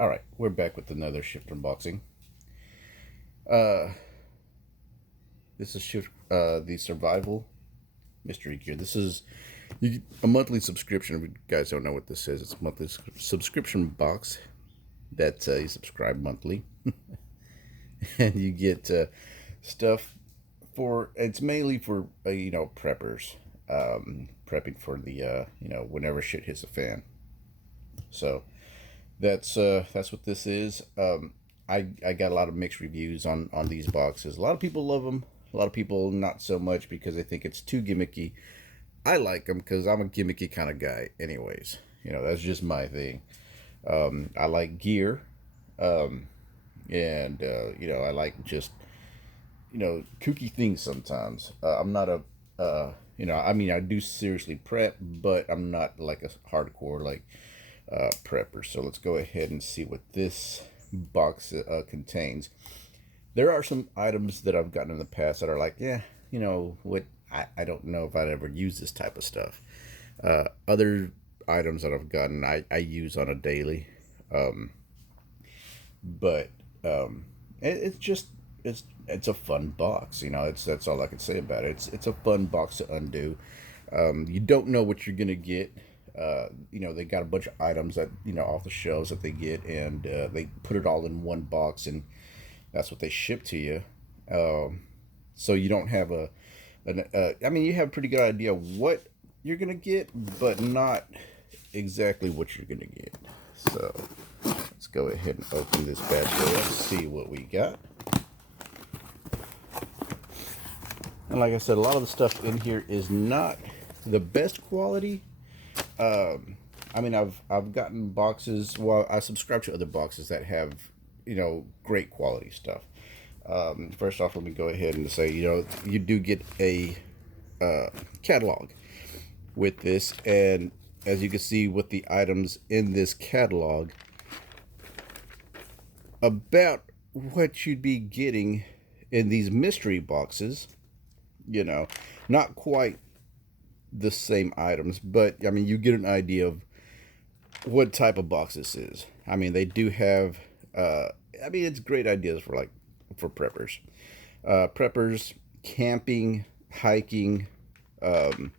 All right, we're back with another shift unboxing. Uh, this is the survival mystery gear. This is a monthly subscription. If you guys don't know what this is, it's a monthly subscription box that you subscribe monthly, and you get stuff for. It's mainly for preppers, prepping for the whenever shit hits the fan. So that's what this is. I got a lot of mixed reviews on these boxes. A lot of people love them. A lot of people not so much because they think it's too gimmicky. I like them because I'm a gimmicky kind of guy. Anyways, that's just my thing. I like gear, and I like just kooky things sometimes. I'm not a I do seriously prep, but I'm not like a hardcore prepper. So let's go ahead and see what this box contains. There are some items that I've gotten in the past that are like, yeah, what, I don't know if I'd ever use this type of stuff. Other items that I've gotten, I use on a daily. But it's just, it's a fun box. That's all I can say about it. It's a fun box to undo. You don't know what you're gonna get. They got a bunch of items that off the shelves that they get, and they put it all in one box, and that's what they ship to you. So you don't have you have a pretty good idea what you're gonna get, but not exactly what you're gonna get. So let's go ahead and open this bad boy up, see what we got. And like I said, a lot of the stuff in here is not the best quality. I've gotten boxes. Well, I subscribe to other boxes that have, great quality stuff. First off, let me go ahead and say, you do get a catalog with this, and as you can see with the items in this catalog, about what you'd be getting in these mystery boxes. Not quite the same items, but you get an idea of what type of box this is. They do have it's great ideas for preppers, camping, hiking, and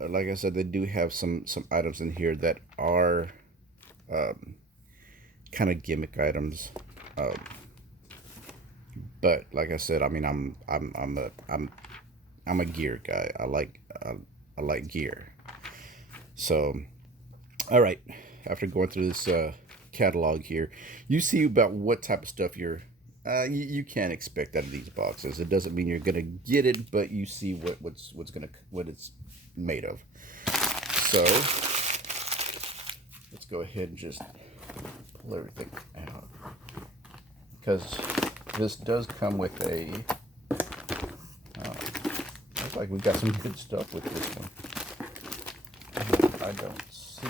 like I said, they do have some items in here that are kind of gimmick items. But like I said, I'm a gear guy. I like gear. So, all right. After going through this catalog here, you see about what type of stuff you can expect out of these boxes. It doesn't mean you're gonna get it, but you see what it's made of. So let's go ahead and just pull everything out, because this does come with a. Looks like we've got some good stuff with this one. I don't see.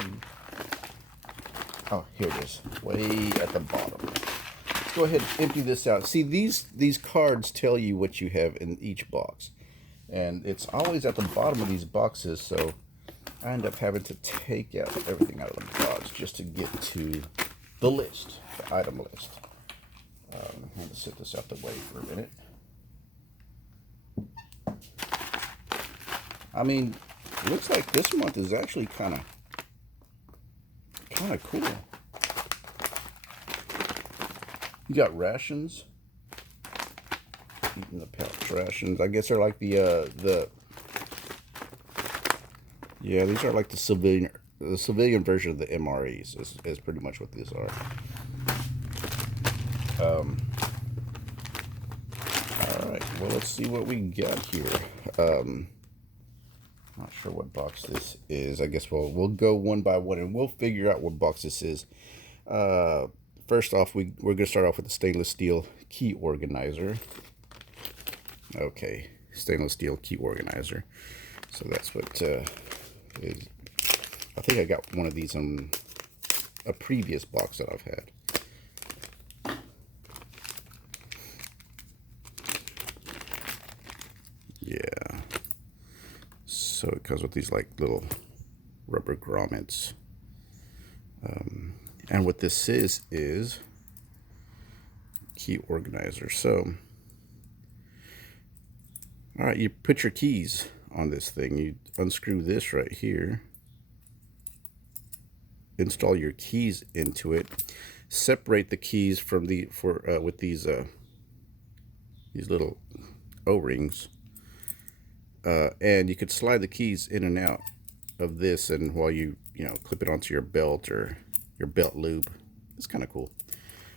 Oh, here it is, way at the bottom. Let's go ahead and empty this out. See, these cards tell you what you have in each box, and it's always at the bottom of these boxes. So I end up having to take out everything out of the box just to get to the list, the item list. I'm going to set this out the way for a minute. Looks like this month is actually kind of cool. You got rations. Eating the pouch rations. I guess they're like these are like the civilian version of the MREs is pretty much what these are. All right, well, let's see what we got here. Not sure what box this is. I guess we'll go one by one and we'll figure out what box this is. First off, we're gonna start off with the stainless steel key organizer. Okay, stainless steel key organizer. So that's what is. I think I got one of these in a previous box that I've had. Yeah. So it comes with these like little rubber grommets. And what this is key organizer. So, all right, you put your keys on this thing. You unscrew this right here, install your keys into it, separate the keys from with these little O-rings, and you could slide the keys in and out of this, and while you clip it onto your belt or your belt loop. It's kind of cool.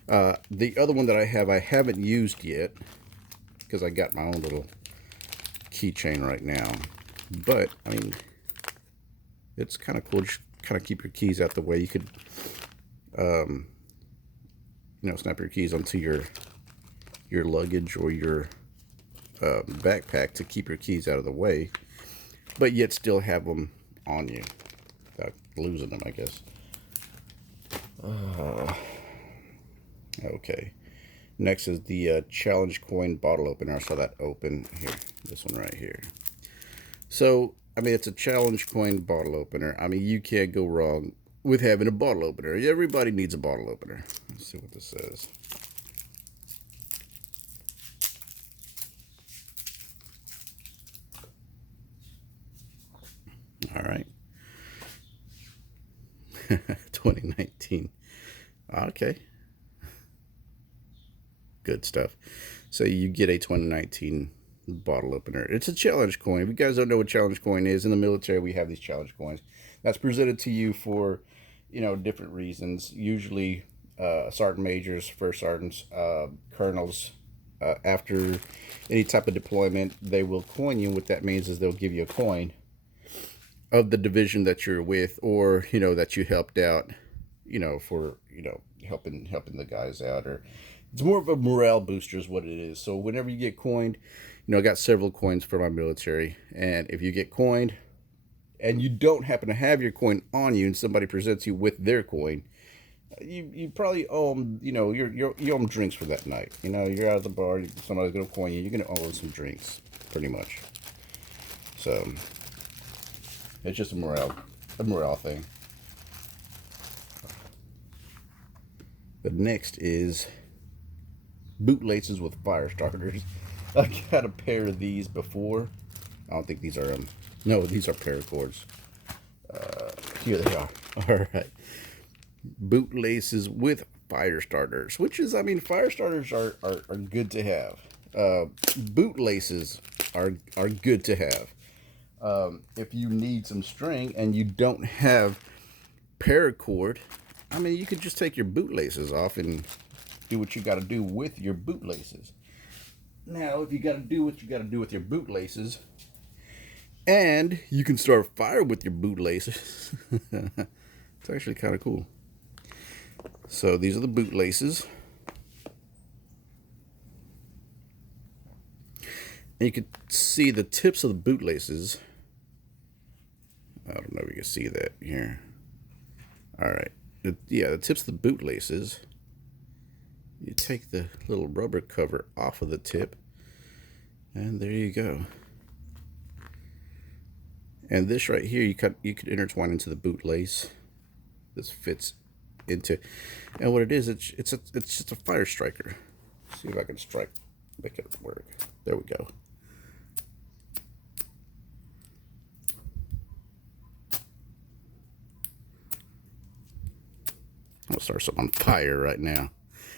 The other one that I haven't used yet because I got my own little keychain right now, but I mean, it's kind of cool. Just kind of keep your keys out the way. You could snap your keys onto your luggage or your backpack to keep your keys out of the way, but yet still have them on you without losing them, I guess. Okay, next is the challenge coin bottle opener. I saw that open here, this one right here. So I mean, it's a challenge coin bottle opener. I mean, you can't go wrong with having a bottle opener. Everybody needs a bottle opener. Let's see what this says. All right. 2019. Okay. Good stuff. So you get a 2019 bottle opener. It's a challenge coin. If you guys don't know what challenge coin is, in the military we have these challenge coins. That's presented to you for, different reasons. Usually sergeant majors, first sergeants, colonels, after any type of deployment, they will coin you. What that means is they'll give you a coin of the division that you're with, or that you helped out, for helping the guys out, or it's more of a morale booster is what it is. So whenever you get coined, I got several coins for my military, and if you get coined and you don't happen to have your coin on you and somebody presents you with their coin, you probably owe them, you owe them drinks for that night. You're out of the bar, somebody's gonna coin you, you're gonna owe them some drinks, pretty much. So it's just a morale thing. The next is bootlaces with fire starters. I got a pair of these before. I don't think these are no, these are paracords. Here they are. All right, bootlaces with fire starters, which is, I mean, fire starters are good to have. Bootlaces are good to have. If you need some string and you don't have paracord, I mean, you could just take your bootlaces off and do what you got to do with your bootlaces. Now, if you got to do what you got to do with your bootlaces, and you can start a fire with your bootlaces, it's actually kind of cool. So these are the bootlaces. And you can see the tips of the bootlaces. I don't know if you can see that here. All right. The tips of the bootlaces. You take the little rubber cover off of the tip, and there you go. And this right here, you could intertwine into the bootlace. This fits into, and what it is, it's just a fire striker. Let's see if I can make it work. There we go. I'm gonna start something on fire right now.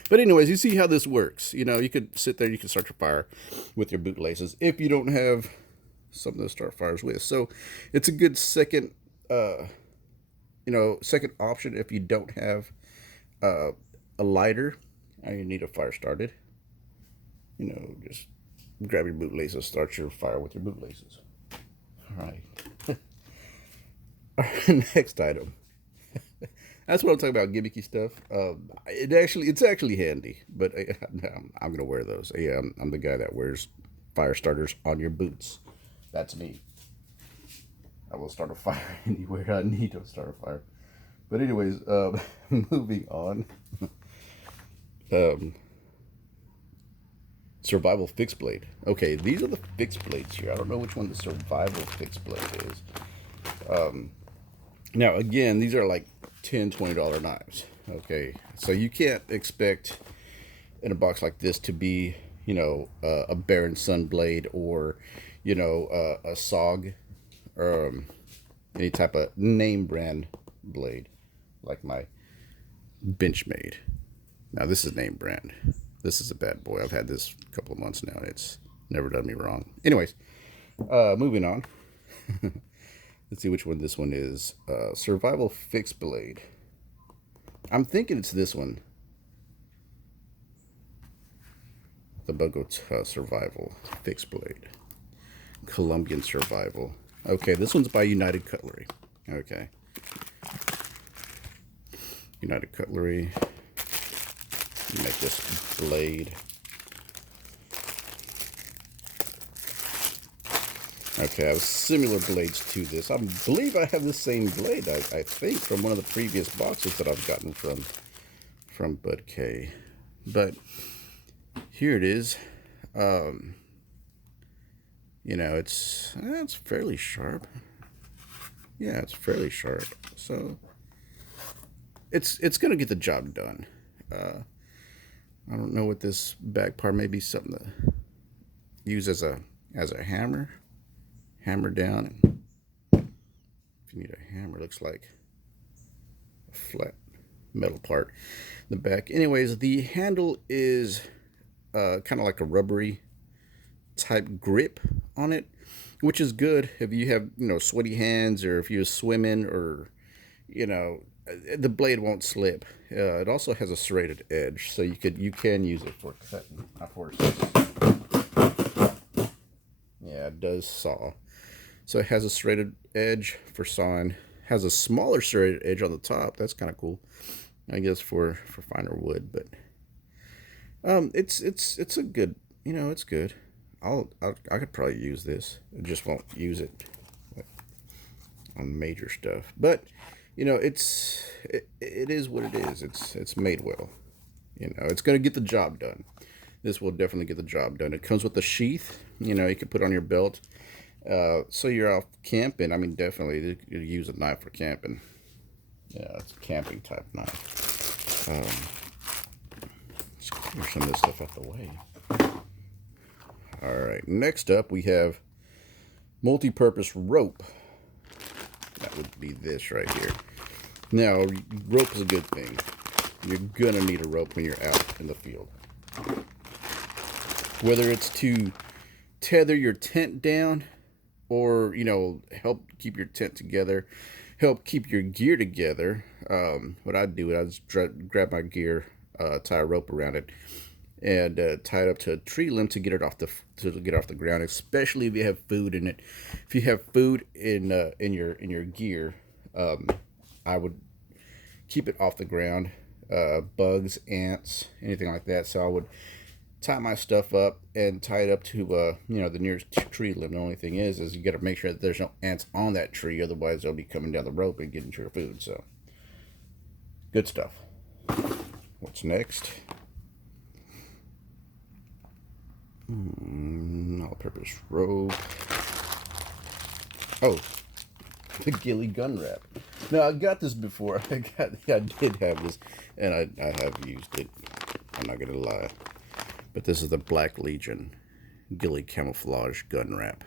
But anyways, you see how this works. You could sit there, you can start your fire with your bootlaces if you don't have something to start fires with. So it's a good second second option if you don't have a lighter and you need a fire started. Just grab your bootlaces, start your fire with your bootlaces. All right. Next item. That's what I'm talking about, gimmicky stuff. It's actually handy, but I'm gonna wear those. Yeah, I'm the guy that wears fire starters on your boots. That's me. I will start a fire anywhere I need to start a fire. But anyways, moving on. Survival fixed blade. Okay, these are the fixed blades here. I don't know which one the survival fixed blade is. Now again, these are like $10, $20 knives. Okay, so you can't expect in a box like this to be, a Baron Sun blade or, a SOG or any type of name brand blade like my Benchmade. Now this is name brand. This is a bad boy. I've had this a couple of months now. It's never done me wrong. Anyways, moving on. Let's see which one this one is. Survival Fixed Blade. I'm thinking it's this one. The Bogota Survival Fixed Blade. Colombian Survival. Okay, this one's by United Cutlery. Okay. United Cutlery. Make this blade. Okay, I have similar blades to this. I believe I have the same blade, I think, from one of the previous boxes that I've gotten from Bud K. But here it is. It's fairly sharp. Yeah, it's fairly sharp. So it's gonna get the job done. I don't know what this back part may be, something to use as a hammer. Hammer down, and if you need a hammer, it looks like a flat metal part in the back. Anyways, the handle is kind of like a rubbery type grip on it, which is good if you have sweaty hands, or if you're swimming, or the blade won't slip. It also has a serrated edge, so you can use it for cutting. Of course, yeah, it does saw. So it has a serrated edge for sawing. Has a smaller serrated edge on the top. That's kind of cool, I guess, for finer wood. But it's a good, it's good. I could probably use this. I just won't use it on major stuff. But it is what it is. It's made well. It's gonna get the job done. This will definitely get the job done. It comes with a sheath. You can put on your belt. So you're off camping. I mean, definitely you use a knife for camping. Yeah, it's a camping type knife. Let's clear some of this stuff out the way. All right, next up we have multi-purpose rope. That would be this right here. Now, rope is a good thing. You're gonna need a rope when you're out in the field. Whether it's to tether your tent down, or help keep your tent together, help keep your gear together. What I'd do is I'd grab my gear, tie a rope around it, and tie it up to a tree limb to get it off the ground. Especially if you have food in it. If you have food in your gear, I would keep it off the ground. Bugs, ants, anything like that. So I would tie my stuff up and tie it up to the nearest tree limb. The only thing is you got to make sure that there's no ants on that tree, otherwise they'll be coming down the rope and getting to your food. So good stuff. What's next? All-purpose rope. Oh, the ghillie gun wrap. Now, I got this before. I did have this, and I have used it. I'm not gonna lie. But this is the Black Legion ghillie camouflage gun wrap.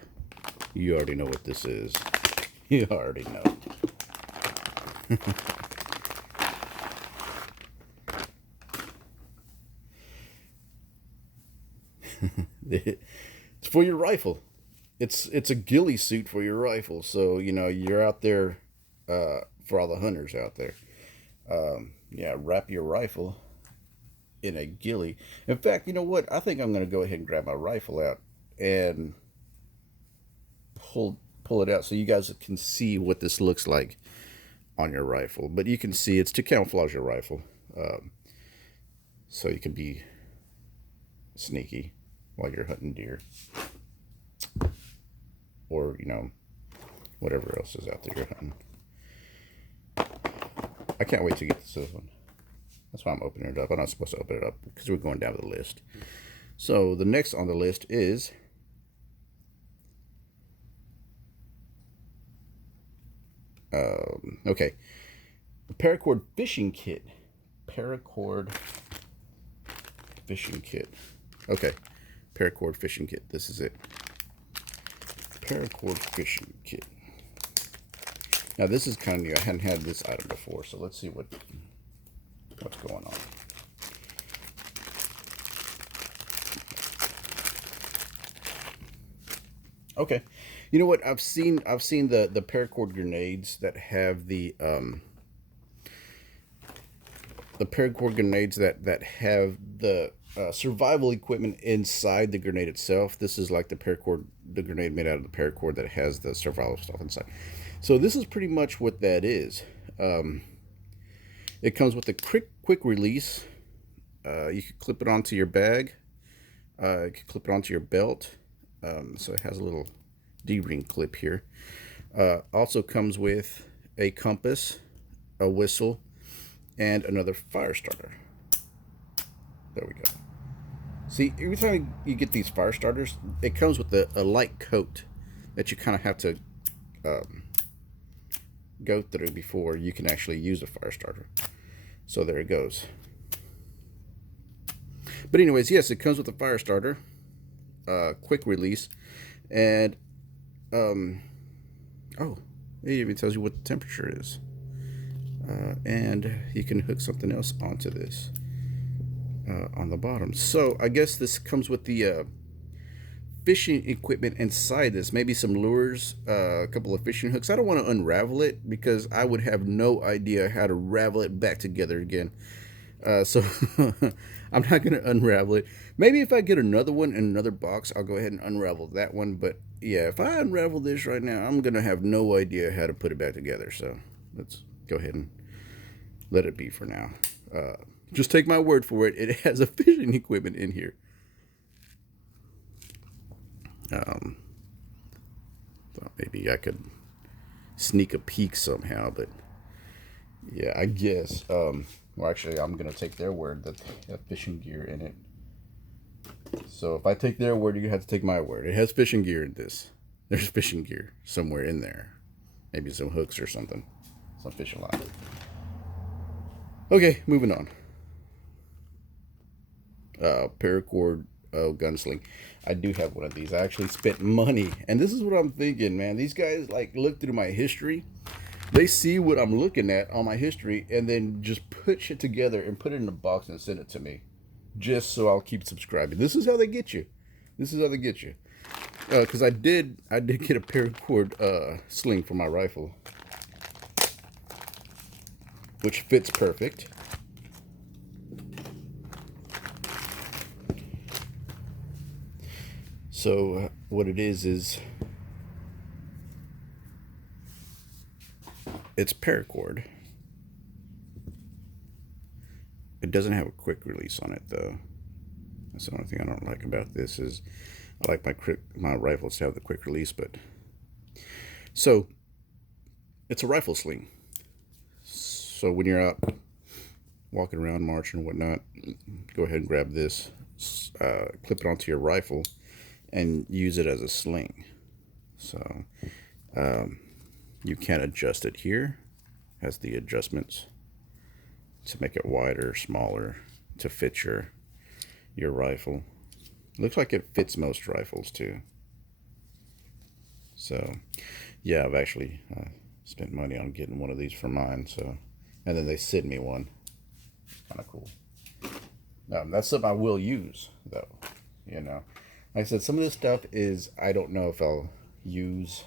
You already know what this is. You already know. It's for your rifle. It's a ghillie suit for your rifle. So you're out there for all the hunters out there. Yeah, wrap your rifle in a ghillie. In fact, you know what? I think I'm going to go ahead and grab my rifle out and pull it out so you guys can see what this looks like on your rifle. But you can see it's to camouflage your rifle, so you can be sneaky while you're hunting deer, or whatever else is out there you're hunting. I can't wait to get this one. That's why I'm opening it up. I'm not supposed to open it up because we're going down the list. So the next on the list is okay, the Paracord fishing kit. Paracord fishing kit. Okay, Paracord fishing kit. This is it. Paracord fishing kit. Now this is kind of new. I hadn't had this item before, so let's see what's going on. Okay, you know what? I've seen the paracord grenades that have the paracord grenades that have the survival equipment inside the grenade itself. This is like the grenade made out of the paracord that has the survival stuff inside. So this is pretty much what that is. It comes with a quick release. You can clip it onto your bag. You can clip it onto your belt. So it has a little D-ring clip here. Also comes with a compass, a whistle, and another fire starter. There we go. See, every time you get these fire starters, it comes with a light coat that you kind of have to go through before you can actually use a fire starter. So there it goes. But anyways, yes, it comes with a fire starter, quick release, and oh, it even tells you what the temperature is. And you can hook something else onto this on the bottom. So I guess this comes with the fishing equipment inside this. Maybe some lures, a couple of fishing hooks. I don't want to unravel it because I would have no idea how to ravel it back together again. So I'm not going to unravel it. Maybe if I get another one in another box, I'll go ahead and unravel that one. But yeah, if I unravel this right now, I'm going to have no idea how to put it back together. So let's go ahead and let it be for now. Just take my word for it. It has a fishing equipment in here. Thought maybe I could sneak a peek somehow, but yeah, I guess. Well, actually, I'm going to take their word that they have fishing gear in it. So if I take their word, you have to take my word. It has fishing gear in this. There's fishing gear somewhere in there. Maybe some hooks or something. Some fishing line. Okay, moving on. Paracord gunsling. I do have one of these. I actually spent money. And this is what I'm thinking, man. These guys like look through my history. They see what I'm looking at on my history and then just put shit together and put it in a box and send it to me. Just so I'll keep subscribing. This is how they get you. This is how they get you. Because I did get a paracord sling for my rifle, which fits perfect. So what it is it's paracord. It doesn't have a quick release on it though. That's the only thing I don't like about this. Is I like my rifles to have the quick release, but so it's a rifle sling. So when you're out walking around, marching and whatnot, go ahead and grab this, clip it onto your rifle, and use it as a sling. So you can adjust it here. Has the adjustments to make it wider, smaller, to fit your rifle. Looks like it fits most rifles too. So yeah, I've actually spent money on getting one of these for mine. So, and then they sent me one. Kind of cool. That's something I will use though. You know, like I said, some of this stuff is I don't know if I'll use,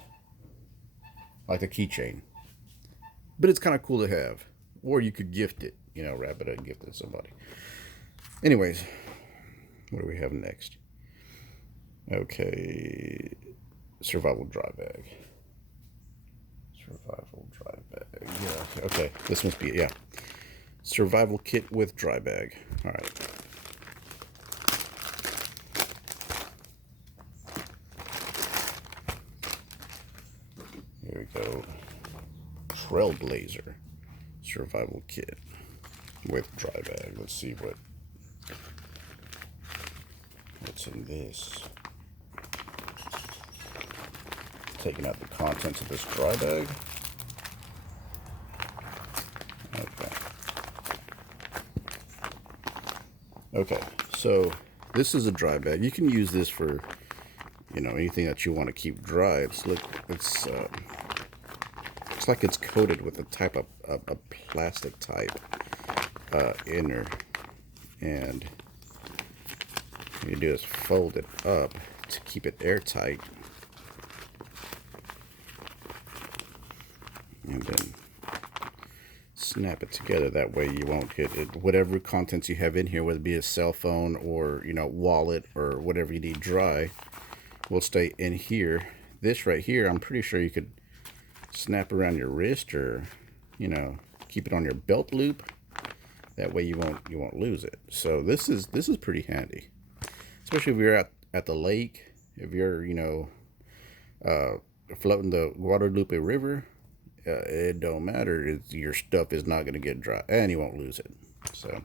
like a keychain, but it's kind of cool to have. Or you could gift it, you know, wrap it up and gift it to somebody. Anyways, what do we have next? Okay, survival dry bag. Survival dry bag. Yeah. Okay, this must be it. Yeah. Survival kit with dry bag. All right. Here we go. Trailblazer Survival Kit with dry bag. Let's see what's in this. Taking out the contents of this dry bag. Okay. Okay, so this is a dry bag. You can use this for, you know, anything that you want to keep dry. It's like it's coated with a type of a plastic type inner, and what you do is fold it up to keep it airtight, and then snap it together. That way you won't hit it. Whatever contents you have in here, whether it be a cell phone or, you know, wallet or whatever you need dry, will stay in here. This right here, I'm pretty sure you could snap around your wrist, or, you know, keep it on your belt loop. That way you won't lose it. So this is pretty handy, especially if you're at the lake, if you're, you know, floating the Guadalupe River. It don't matter. Your stuff is not going to get dry, and you won't lose it. So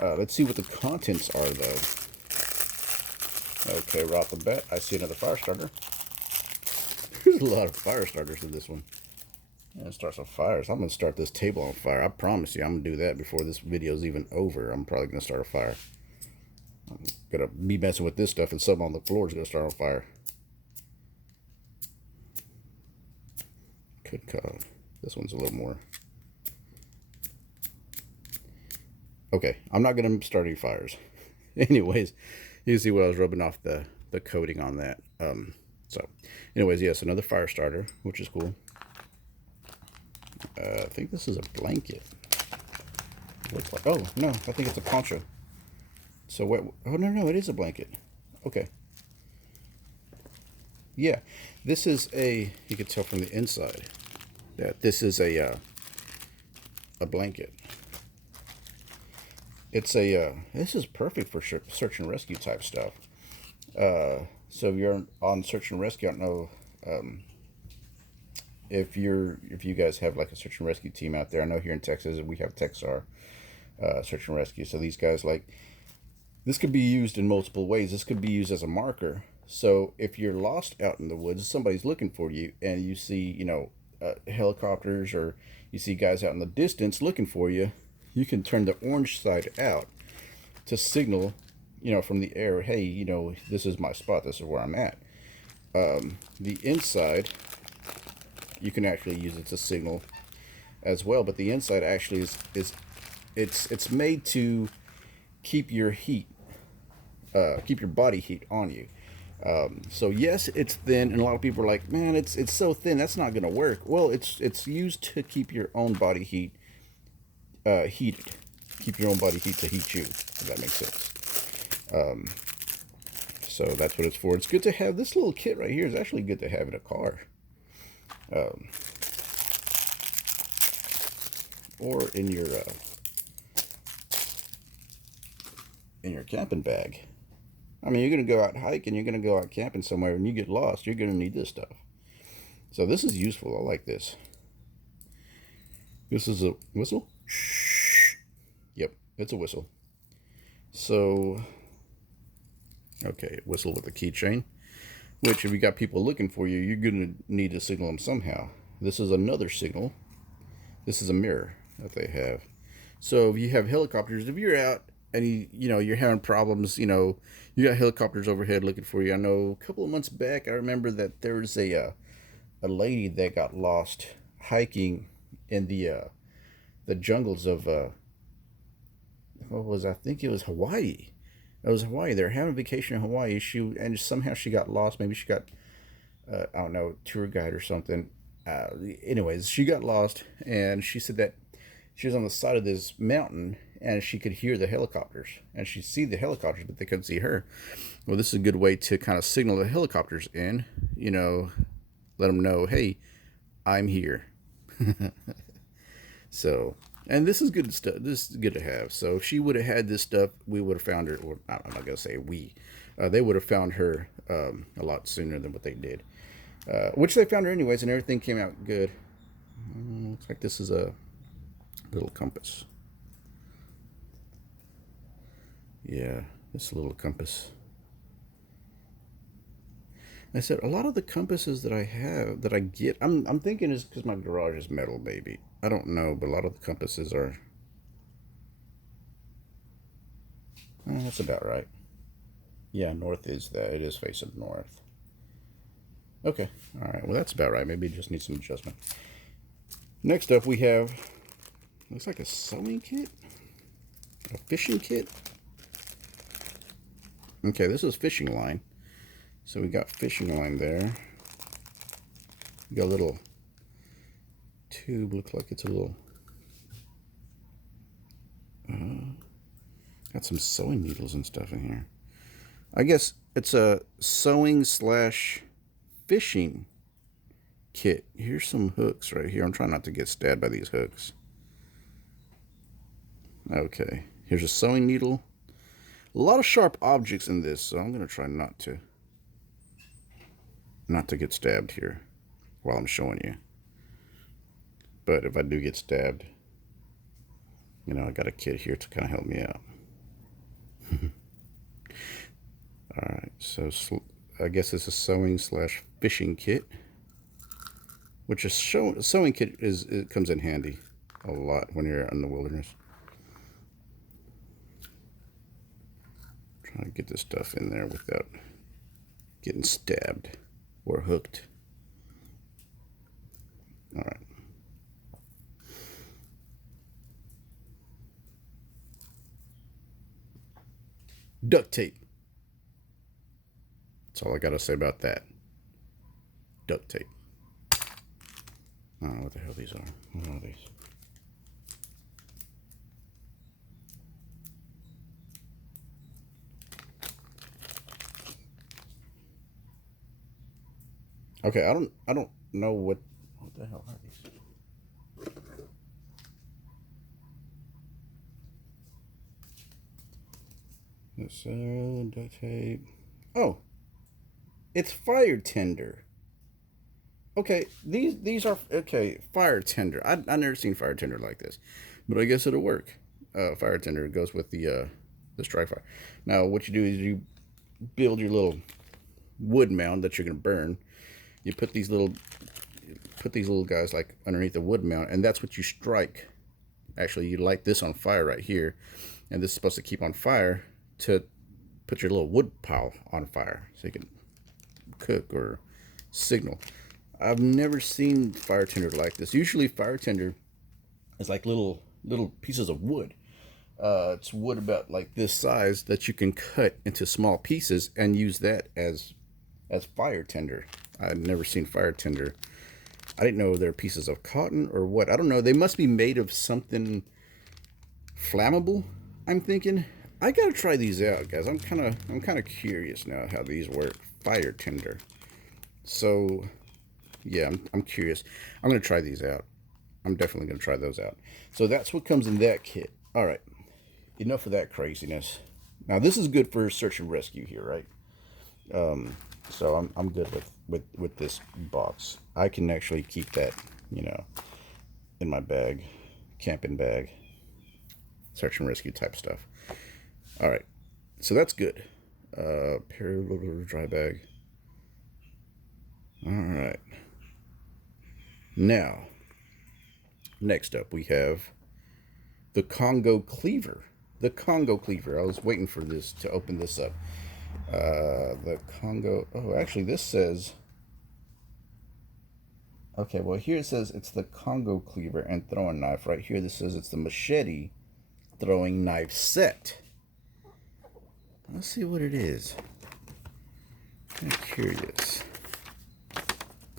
let's see what the contents are, though. Okay, right off the bat, I see another fire starter. There's a lot of fire starters in this one. And it starts on fires. I'm going to start this table on fire. I promise you, I'm going to do that before this video is even over. I'm probably going to start a fire. I'm going to be messing with this stuff, and something on the floor is going to start on fire. Good God. This one's a little more. Okay, I'm not going to start any fires. Anyways, you can see what I was rubbing off the coating on that. So, anyways, yes, another fire starter, which is cool. I think this is a blanket. Looks like, oh, no, I think it's a poncho. So, what? Oh, no, it is a blanket. Okay. Yeah, this is a, you can tell from the inside that this is a blanket. It's this is perfect for search and rescue type stuff. So if you're on search and rescue, I don't know if you guys have like a search and rescue team out there. I know here in Texas we have Texar search and rescue. So these guys, like, this could be used in multiple ways. This could be used as a marker. So if you're lost out in the woods, somebody's looking for you, and you see, you know, helicopters, or you see guys out in the distance looking for you, you can turn the orange side out to signal, you know, from the air, hey, you know, this is my spot, this is where I'm at. The inside, you can actually use it to signal as well, but the inside actually is it's made to keep your heat, keep your body heat on you. So yes, it's thin, and a lot of people are like, man, it's so thin, that's not gonna work. Well, it's used to keep your own body heat heated. Keep your own body heat to heat you, if that makes sense. So that's what it's for. It's good to have. This little kit right here is actually good to have in a car, or in your camping bag. I mean, you're going to go out hiking, you're going to go out camping somewhere, and you get lost, you're going to need this stuff. So this is useful. I like this. This is a whistle. Shh. Yep, it's a whistle. So, okay, whistle with a keychain, which if you got people looking for you, you're going to need to signal them somehow. This is another signal. This is a mirror that they have. So if you have helicopters, if you're out and you know, you're having problems, you know, you got helicopters overhead looking for you. I know a couple of months back, I remember that there was a lady that got lost hiking in the jungles of what was, I think it was Hawaii. It was Hawaii. They were having a vacation in Hawaii. Somehow she got lost. Maybe she got I don't know, tour guide or something. Anyways, she got lost, and she said that she was on the side of this mountain, and she could hear the helicopters, and she'd see the helicopters, but they couldn't see her. Well, this is a good way to kind of signal the helicopters in, you know, let them know, hey, I'm here. So, and this is good stuff. This is good to have. So if she would have had this stuff, we would have found her, or I'm not going to say we, they would have found her a lot sooner than what they did. Which they found her anyways, and everything came out good. Looks like this is a little compass. Yeah, this little compass. I said, a lot of the compasses that I have, that I get, I'm thinking is because my garage is metal, maybe. I don't know, but a lot of the compasses are That's about right. Yeah, north is that. It is facing north. Okay. All right. Well, that's about right. Maybe it just needs some adjustment. Next up, we have, looks like a sewing kit? A fishing kit? Okay, this is fishing line. So we got fishing line there. We got a little tube. Looks like it's a little... got some sewing needles and stuff in here. I guess it's a sewing slash fishing kit. Here's some hooks right here. I'm trying not to get stabbed by these hooks. Okay, here's a sewing needle. A lot of sharp objects in this, so I'm gonna try not to get stabbed here while I'm showing you. But if I do get stabbed, you know, I got a kit here to kind of help me out. Alright, so I guess it's a sewing slash fishing kit. Which a sewing kit it comes in handy a lot when you're out in the wilderness. Trying to get this stuff in there without getting stabbed or hooked. Alright. Duct tape. That's all I gotta say about that. Duct tape. I don't know what the hell these are. What are these? Okay, I don't know what the hell are these? This duct tape. Oh, it's fire tender. Okay, these are okay. Fire tender. I never seen fire tender like this, but I guess it'll work. Fire tender goes with the strike fire. Now, what you do is you build your little wood mound that you're gonna burn. You put these little guys like underneath the wood mount, and that's what you strike. Actually, you light this on fire right here, and this is supposed to keep on fire to put your little wood pile on fire so you can cook or signal. I've never seen fire tinder like this. Usually fire tinder is like little pieces of wood. It's wood about like this size that you can cut into small pieces and use that as fire tinder. I've never seen fire tinder. I didn't know they're pieces of cotton or what. I don't know. They must be made of something flammable, I'm thinking. I gotta try these out, guys. I'm kind of curious now how these work. Fire tinder. So yeah, I'm curious. I'm gonna try these out. I'm definitely gonna try those out. So that's what comes in that kit. All right, enough of that craziness. Now this is good for search and rescue here, right? So I'm good with this box. I can actually keep that, you know, in my bag, camping bag, search and rescue type stuff. All right, so that's good. Paracord dry bag. All right. Now, next up we have the Congo Cleaver. The Congo Cleaver. I was waiting for this to open this up. The Congo. Oh, actually, this says. Okay, well here it says it's the Congo Cleaver and throwing knife. Right here, this says it's the machete throwing knife set. Let's see what it is. I'm curious.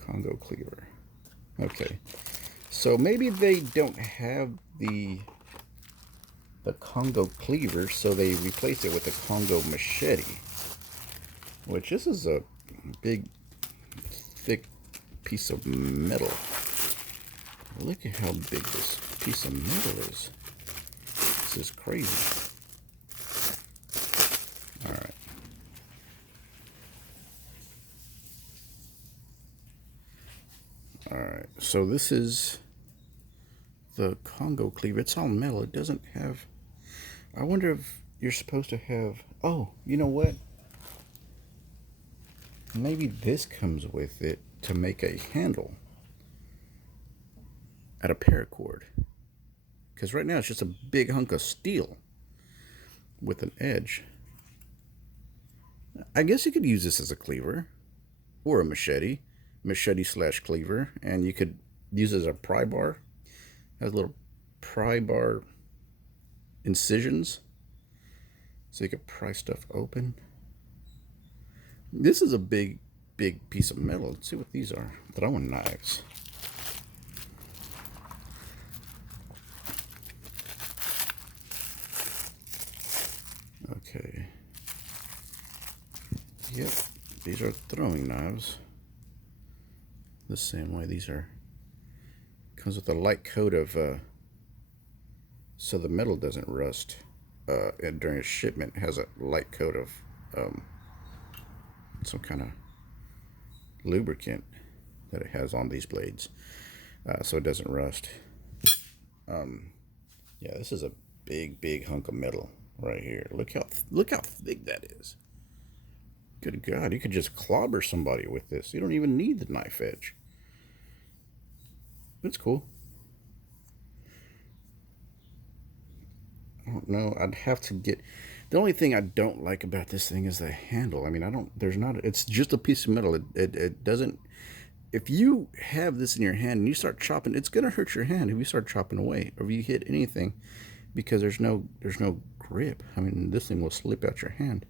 Congo Cleaver. Okay, so maybe they don't have the Congo Cleaver, so they replaced it with the Congo Machete, which this is a big, thick piece of metal. Look at how big this piece of metal is. This is crazy. All right. All right, so this is the Congo Cleaver. It's all metal. It doesn't have... I wonder if you're supposed to have... Oh, you know what? Maybe this comes with it to make a handle at a paracord. Because right now it's just a big hunk of steel. with an edge. I guess you could use this as a cleaver or a machete slash cleaver, and you could use it as a pry bar. It has little pry bar incisions, so you could pry stuff open. This is a big piece of metal. Let's see what these are. Throwing knives. Okay. Yep, these are throwing knives. The same way these are. Comes with a light coat of so the metal doesn't rust. And during a shipment, it has a light coat of some kind of lubricant that it has on these blades, so it doesn't rust. Yeah, this is a big hunk of metal right here. Look how thick that is. Good God, you could just clobber somebody with this. You don't even need the knife edge. It's cool. I don't know. I'd have to get... The only thing I don't like about this thing is the handle. I mean, it's just a piece of metal. It doesn't... If you have this in your hand and you start chopping, it's going to hurt your hand if you start chopping away or if you hit anything, because there's no grip. I mean, this thing will slip out your hand.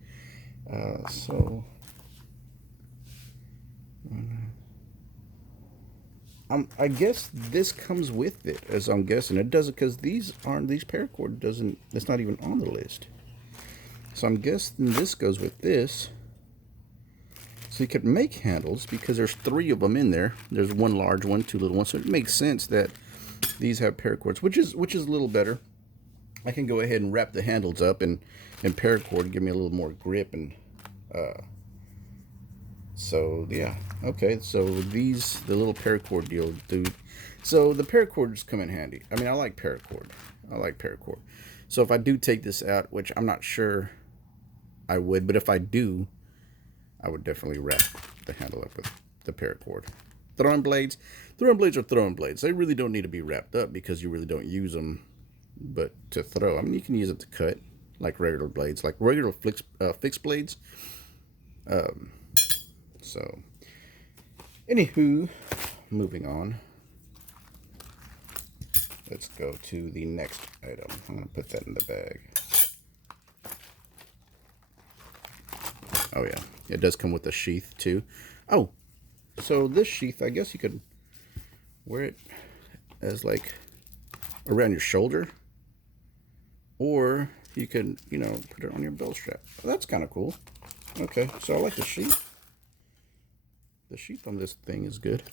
I guess this comes with it, as I'm guessing. It doesn't, because these paracord doesn't, it's not even on the list. So I'm guessing this goes with this. So you could make handles, because there's 3 of them in there. There's 1 large one, 2 little ones. So it makes sense that these have paracords, which is a little better. I can go ahead and wrap the handles up in paracord, give me a little more grip, and so yeah, okay. So the little paracord deal, dude. So the paracords come in handy. I mean, I like paracord. So if I do take this out, which I'm not sure I would, but if I do, I would definitely wrap the handle up with the paracord. Throwing blades are throwing blades. They really don't need to be wrapped up because you really don't use them, but to throw. I mean, you can use it to cut, like regular blades, like regular fixed blades. So, anywho, moving on. Let's go to the next item. I'm going to put that in the bag. Oh yeah, it does come with a sheath too. Oh, so this sheath, I guess you could wear it as like around your shoulder, or you could, put it on your belt strap. Well, that's kind of cool. Okay, so I like the sheath. The sheath on this thing is good.